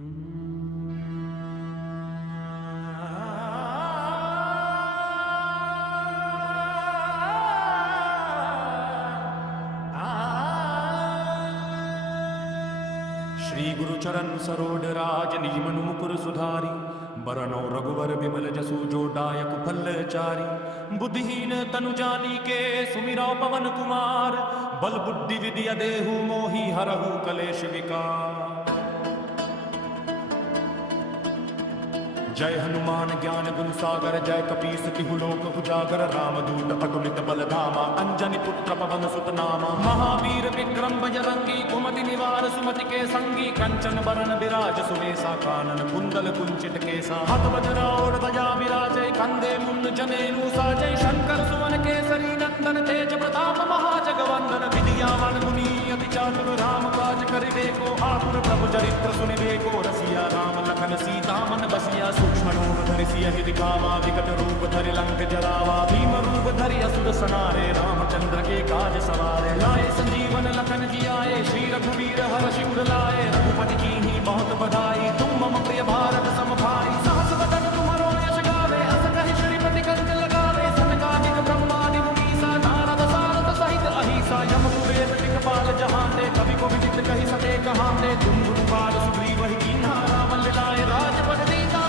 श्री गुरुचरण सरोड राज निज मनु मुकुर सुधारी बरनौ रघुवर बिमल जसु जो दायक फलचारी बुद्धिहीन तनु जानी के सुमिरौ पवन कुमार बल बुद्धि विद्या देहु मोहि हरहु कलेश विकार। जय हनुमान ज्ञान गुण सागर जय कपीस तिहु लोक उजागर रामदूत अगुलित बल धामा अंजनी पुत्र पवन सुत नामा महावीर विक्रम बजरंगी कुमति निवार सुमति के संगी कंचन बरन विराज सुवेसा कानन कुंडल कुंचित केसा हाथ वज्र और ध्वजा विराजै कंधे मुंड जनेऊ साजै शंकर सुवन केसरी नंदन तेज प्रताप महाजगवंदन विद्यावान गुणी अति चातुर राम काज करिबे को आतुर प्रभु चरित्र सुनिबे को रसिया राम लखन सीता मन बसिया सूक्ष्म रूप धरि सियहि दिखावा विकट रूप धरि लंक जरावा भीम रूप धरि असुर संहारे रामचंद्र के काज सवारे लाए संजीवन लखन जियाए श्री रघुवीर हर्षि उर लाए रघुपति कीन्ही बहुत बधाई तुम मम प्रिय भारत सम भाई सहस वदन तुमरो यश गावे अस कहि श्रीपति कंठ लगावे सनकादिक ब्रह्मादि मुनीसा नारद सारद सहित अहिसा यम कुबेर दिखपाल जहांते कवि को विदित कहि सके कहांते तुम गुरु पाल सुग्रीव ही कीन्हा राम लिलाए राजपद दीना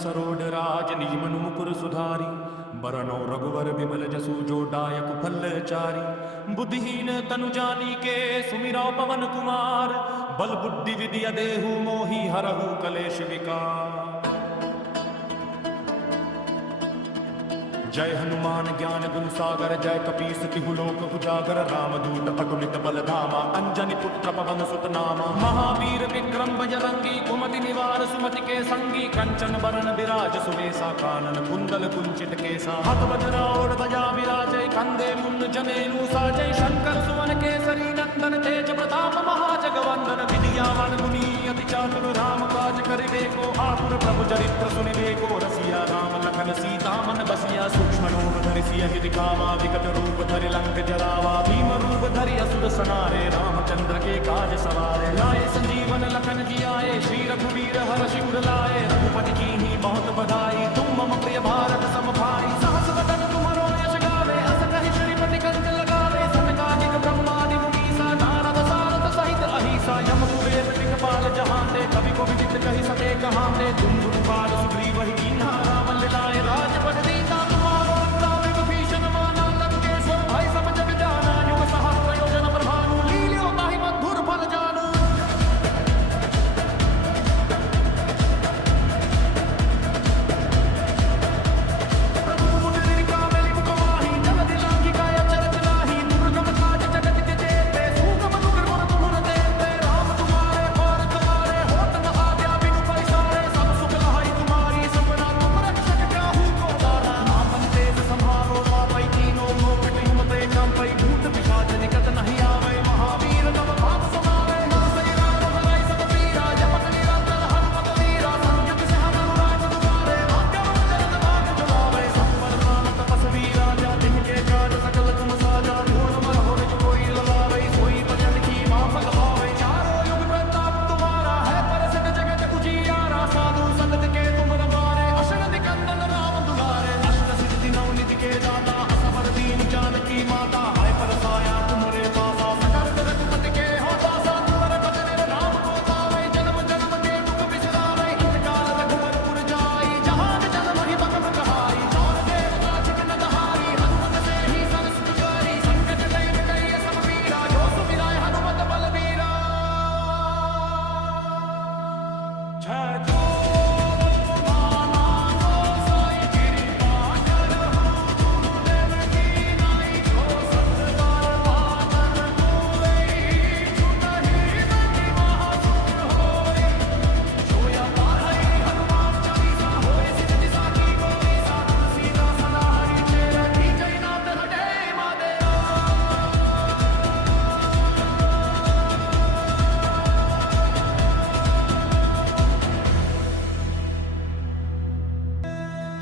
सरोड राज निज मनु मुकुर सुधारी बरनौ रघुवर बिमल जसु जो दायक फलचारी बुद्धिहीन तनु जानी के सुमिरौ पवन कुमार बल बुद्धि विद्या देहु मोहि हरहु कलेश विकार। जय हनुमान ज्ञान गुण सागर जय कपीस तिहु लोक उजागर रामदूत अगुलित बल धामा अंजनी पुत्र पवन सुत नामा महावीर विक्रम बजरंगी कुमति निवार सुमति के संगी कंचन बरन विराज सुवेसा कानन कुंडल कुंचित केसा हाथ वज्र और ध्वजा विराजै कंधे मुंड जनेऊ साजै शंकर सुवन केसरी नंदन तेज प्रताप महाजगवंदन विद्यावान गुणी अति चातुर राम काज करिबे को आतुर प्रभु चरित्र सुनिबे को रसिया राम लखन सीता मन बसिया सूक्ष्म रूप धरि सियहि दिखावा विकट रूप धरि लंक जरावा भीम रूप धरि असुर संहारे रामचंद्र के काज सवारे लाए संजीवन लखन जियाए श्री रघुवीर हर्षि उर लाए रघुपति कीन्ही बहुत बधाई तुम मम प्रिय भारत सम भाई सहस वदन तुमरो यश गावे अस कहि श्रीपति कंठ लगावे सनकादिक ब्रह्मादि मुनीसा नारद सारद सहित अहिसा यम कुबेर दिखपाल जहांते कवि को विदित कहि सके कहांते तुम गुरु पाल सुग्रीव ही कीन्हा राम लिलाए राजपद दीना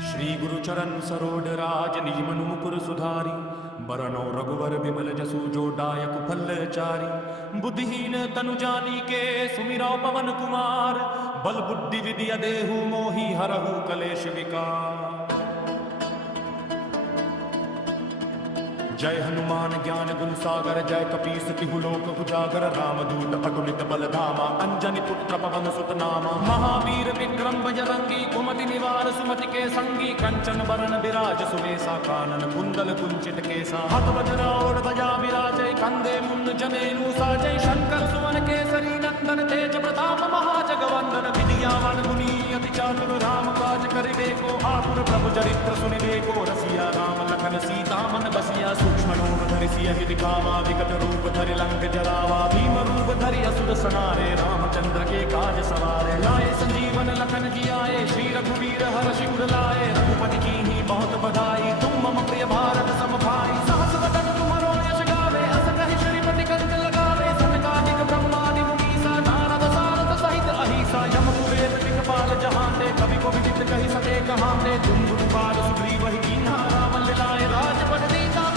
श्री गुरु चरण सरोड राज निज मनु मुकुर सुधारी बरनौ रघुवर विमल जसु जो दायक फलचारी बुद्धिहीन तनु जानी के सुमिरौ पवन कुमार बल बुद्धि विद्या देहु मोहि हरहु कलेश विकार। जय हनुमान ज्ञान गुण सागर जय कपीस तिहु लोक उजागर रामदूत अतुलित बल धामा अंजनी पुत्र पवन सुत नामा महावीर विक्रम बजरंगी कुमति निवार सुमति के संगी कंचन बरन विराज सुवेसा कानन कुंडल कुंचित केसा हाथ वज्र और ध्वजा विराजय कंधे मुंड जनेऊ साजय शंकर सुवन केसरी नंदन तेज प्रताप महाजगवंदन विद्यावान गुणी अति चातुर राम काज करिबे को आतुर प्रभु चरित्र सुनिबे को रसिया राम लखन सीता मन बसिया सूक्ष्म धरि सियहि दिखावा विकट रूप धरि लंक जरावा भीम रूप धरि असुर संहारे रामचंद्र के काज सवारे लाए संजीवन लखन जियाए श्री रघुवीर हर्षि उर लाए रघुपति कीन्ही बहुत बधाई तुम मम प्रिय भारत सम भाई सहस वदन तुम्हारो यश गावे अस कहि श्रीपति कंठ लगावे सनकादिक ब्रह्मादि मुनीसा नारद सारद सहित अहिसा यम कुबेर दिक्पाल जहांते कवि को विदित कहि सके कहांते तुम गुरु पाद सुग्रीव ही कीन्हा राम लिलाए राजपद दीना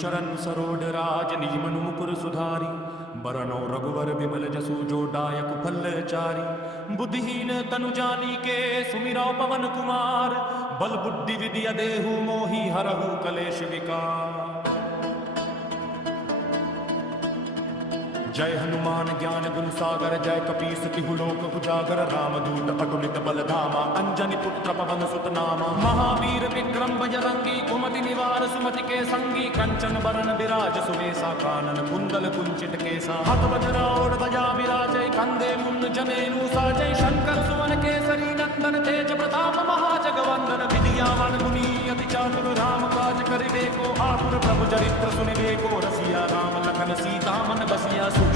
चरण सरोड राज निज मनु मुकुर सुधारी बरनौ रघुवर विमल जसु जो दायक फलचारी बुद्धिहीन तनु जानी के सुमिरौ पवन कुमार बल बुद्धि विद्या देहु मोहि हरहु कलेश विकार। जय हनुमान ज्ञान गुण सागर जय कपीस तिहु लोक उजागर रामदूत अतुलित बल धामा अंजनी पुत्र पवन सुत नामा महावीर विक्रम बजरंगी कुमति निवार सुमति के संगी कंचन बरन विराज सुवेसा कानन कुंडल कुंचित केसा हाथ वज्र और ध्वजा विराजय कंधे मुंड जनेऊ साजय शंकर सुवन केसरी नंदन तेज प्रताप महाजगवंदन विद्यावान गुणी अति चातुर राम काज करिबे को आतुर प्रभु चरित्र सुनिबे को रसिया राम लखन सीता मन बसिया सूक्ष्म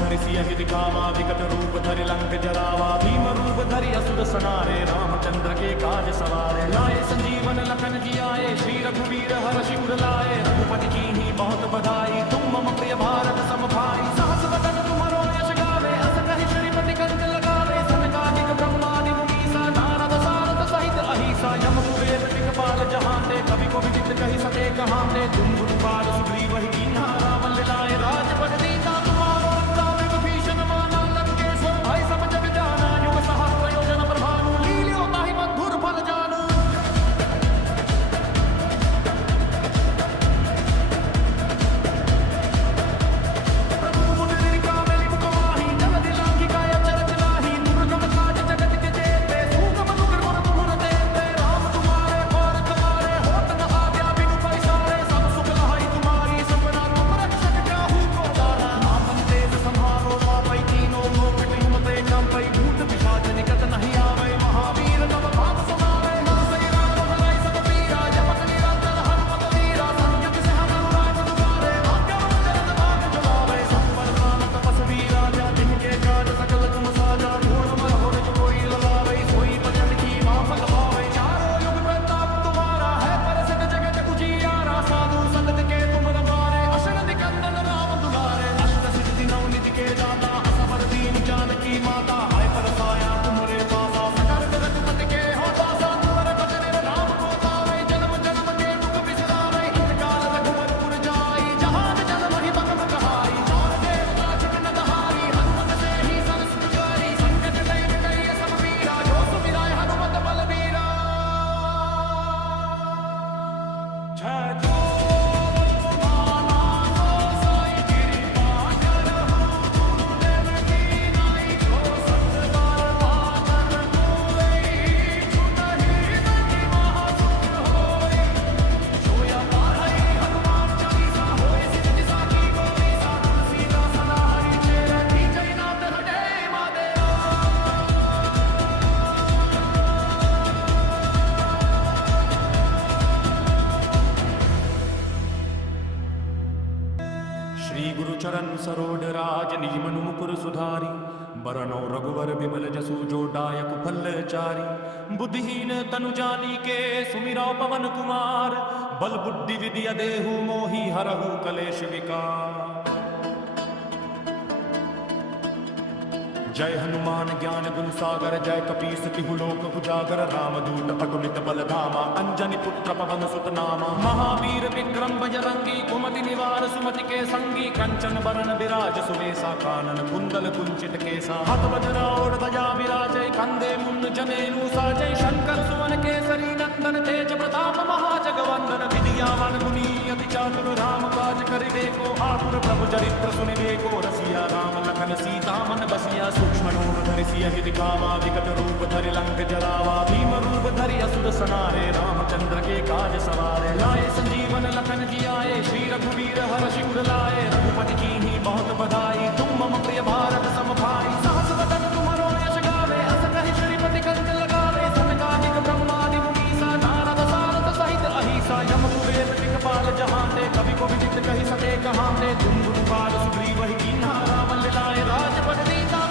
धरि सियहि दिखावा विकट रूप धरि लंक जरावा भीम रूप धरि असुर संहारे रामचंद्र के काज सवारे लाए संजीवन लखन जियाए श्री रघुवीर हर्षि उर लाए रघुपति कीन्ही बहुत बधाई तुम मम प्रिय भारत सम भाई सहस वदन तुम्हारो यश गावे अस कहि श्रीपति कंठ लगावे सनकादिक ब्रह्मादि मुनीसा नारद कहाँ ते तुम गुरुपाल सुग्रीव ही कीन्हा राम लिलाए राजपद दीता तुम्हारो अंता विभीषण माना लंकेश्वर भाई सब जग जाना युग सहस्र योजन प्रभानु लील्यो ताहि मधुर फल जानु चरण सरोड राज निज मनु मुकुर सुधारी बरनौ रघुवर बिमल जसु जो दायक फल चारी बुद्धिहीन तनु जानी के सुमिरौ पवन कुमार बल बुद्धि विद्या देहु मोहि हरहु कलेश विकार जय हनुमान ज्ञान गुण सागर जय कपीस तिहु लोक उजागर रामदूत अतुलित बल धामा अंजनी पुत्र पवन सुत नामा महावीर विक्रम बजरंगी कुमति निवार सुमति के संगी कंचन बरन विराज सुवेसा कानन कुंडल कुंचित केसा हाथ वज्र और ध्वजा विराजय कंधे मुंड जनेऊ साजय शंकर सुवन केसरी नंदन तेज प्रताप महाजगवंदन विद्यावान गुणी अति चातुर राम काज करिबे को आतुर प्रभु चरित्र सुनिबे को रसिया राम लखन सीता मन बसिया सूक्ष्म धरि सियहि दिखावा विकट रूप धरि लंक जलावा भीम रूप धरि असुर सनारे रामचंद्र के काज सवारे लाए संजीवन लखन जियाए श्री रघुवीर हर्षि उर लाए रघुपति कीन्ही बहुत बधाई तुम मम प्रिय भारत सम भाई सहस वदन तुम्हारो यश गावे अस कहि श्रीपति कंठ लगावे सनकादिक ब्रह्मादि मुनीसा नारद सारद सहित अहिसा यम कुबेर दिक्पाल जहांते कवि को विदित कहि सके कहांते तुम गुरुपाल सुग्रीव ही कीन्हा राम लिलाए राजपद दीता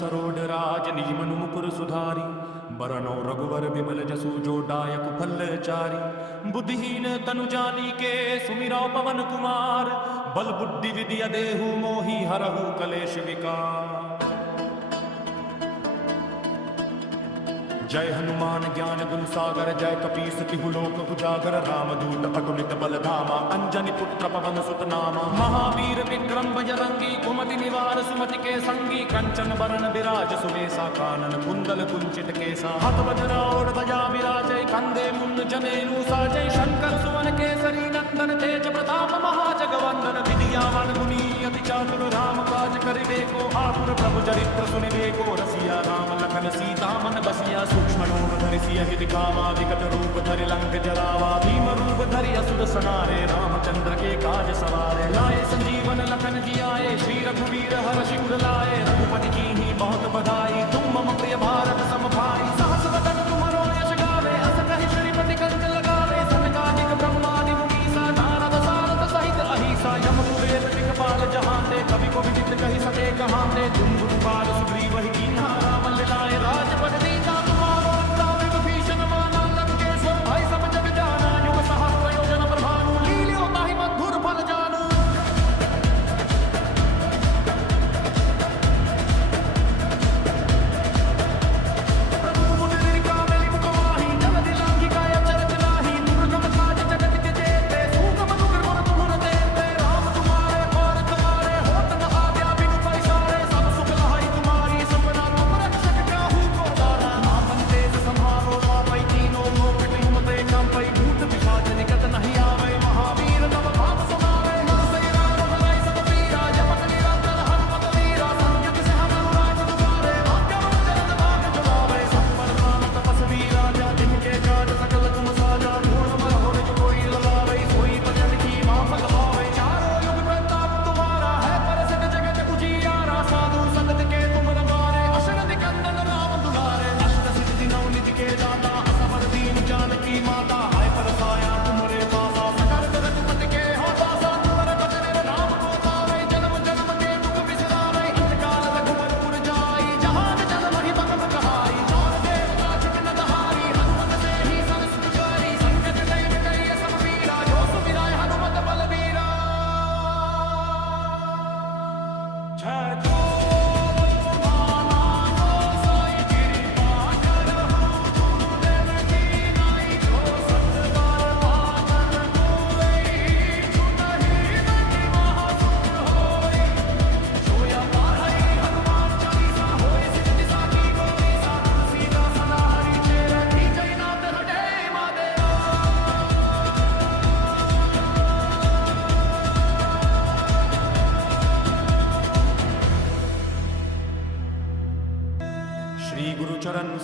सरोड राज निज मनु मुकुर सुधारी बरनौ रघुवर बिमल जसु जो दायक फल चारी बुद्धिहीन तनु जानी के सुमिरौ पवन कुमार बल बुद्धि विद्या देहु मोहि हरहु कलेश विकार। जय हनुमान ज्ञान गुण सागर जय कपीस तिहु लोक उजागर रामदूत अतुलित बल धामा अंजनी पुत्र पवन सुत नामा महावीर विक्रम बजरंगी कुमति निवार सुमति के संगी कंचन बरन विराज सुवेसा कानन कुंडल कुंचित केसा हाथ वज्र और ध्वजा विराजय कंधे मुंड जनेऊ साजय शंकर सुवन केसरी नंदन तेज प्रताप महाजगवंदन विद्यावान गुणी अति चातुर राम काज करिबे को आतुर प्रभु चरित्र सुनिबे को रसिया राम लखन सीता मन बसिया सूक्ष्म धरि सिय हित कामा विकट रूप धरि लंक जरावा भीम रूप धरि असुर संहारे रामचंद्र के काज सवारे लाए संजीवन लखन जियाए श्री रघुवीर हर्षि उर लाए रघुपति कीन्ही बहुत बधाई तुम मम प्रिय भारत सम भाई सहस वदन तुम्हारो यश गावे अस कहि श्रीपति कंठ लगावे सनकादिक ब्रह्मादि मुनीसा नारद सारद सहित अहिसा यम कुबेर दिक्पाल जहांते कवि को विदित कहि सके कहांते तुम गुरुपाल सुग्रीव ही कीन्हा राम लिलाए राजपद दीना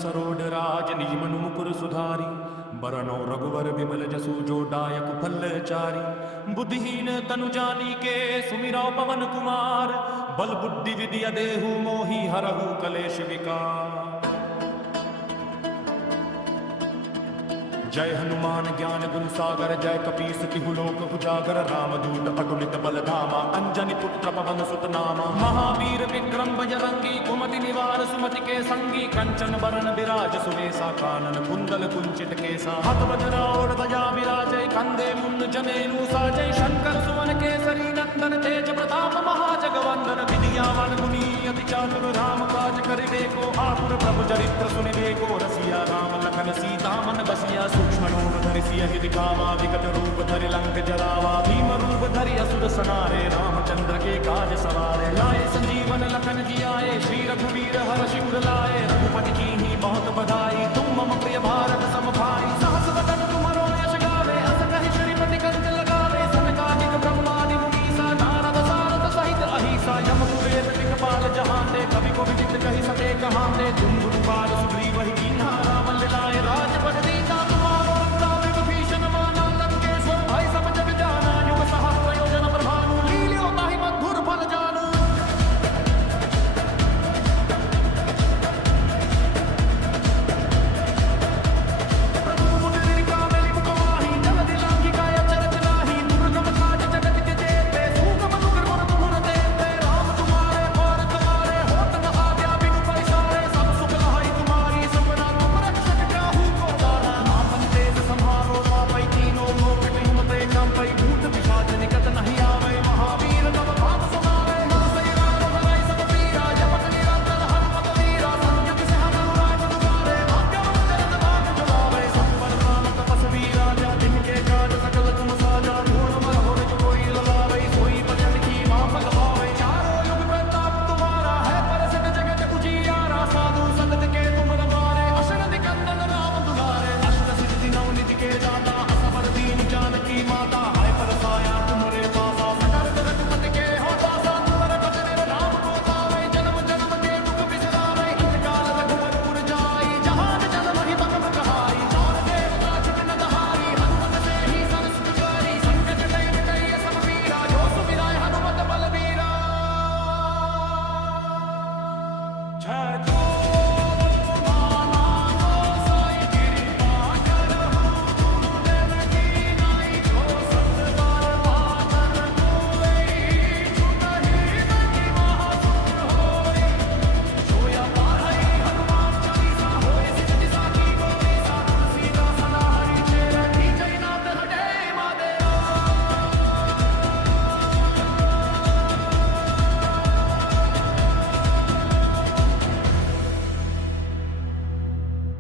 सरोड राज निज मनु मुकुर सुधारी बरनौ रघुवर बिमल जसु जो दायक फल चारी बुद्धिहीन तनु जानी के सुमिरौ पवन कुमार बल बुद्धि विद्या देहु मोहि हरहु कलेश विकार। जय हनुमान ज्ञान गुण सागर जय कपीस तिहु लोक उजागर रामदूत अतुलित बल धामा अंजनी पुत्र पवन सुत नामा महावीर विक्रम बजरंगी कुमति निवार सुमति के संगी कंचन बरन विराज सुवेसा कानन कुंडल कुंचित केसा हाथ वज्र और ध्वजा विराजय कंधे मुंड जनेऊ साजय शंकर सुवन केसरी नंदन तेज प्रताप महाजगवंदन विद्यावान गुणी अति चातुर राम काज करिबे को आतुर प्रभु चरित्र सुनिबे को रसिया राम लखन सीता मन बसिया सूक्ष्म धरि सिय हित कामा विकट रूप धरि लंक जरावा भीम रूप धरि असुर संहारे रामचंद्र के काज सवारे लाए संजीवन लखन जियाए श्री रघुवीर हर्षि उर लाए रघुपति कीन्ही बहुत बधाई तुम मम प्रिय भारत सम भाई